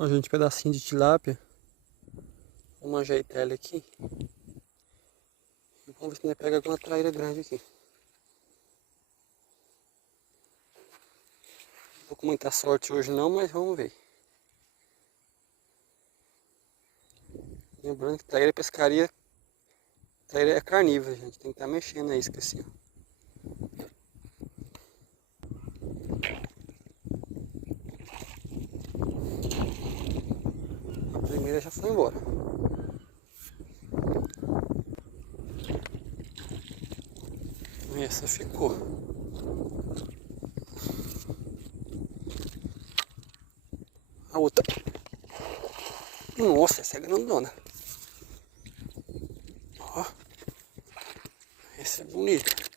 Ó, gente, pedacinho de tilápia. Vamos ajeitar ele aqui. E vamos ver se ele pega alguma traíra grande aqui. Não tô com muita sorte hoje não, mas vamos ver. Lembrando que traíra pescaria, traíra é carnívora, gente. Tem que estar mexendo a isca assim, ó. A primeira já foi embora. Essa ficou. A outra. Nossa, essa é grandona. Ó. Essa é bonita.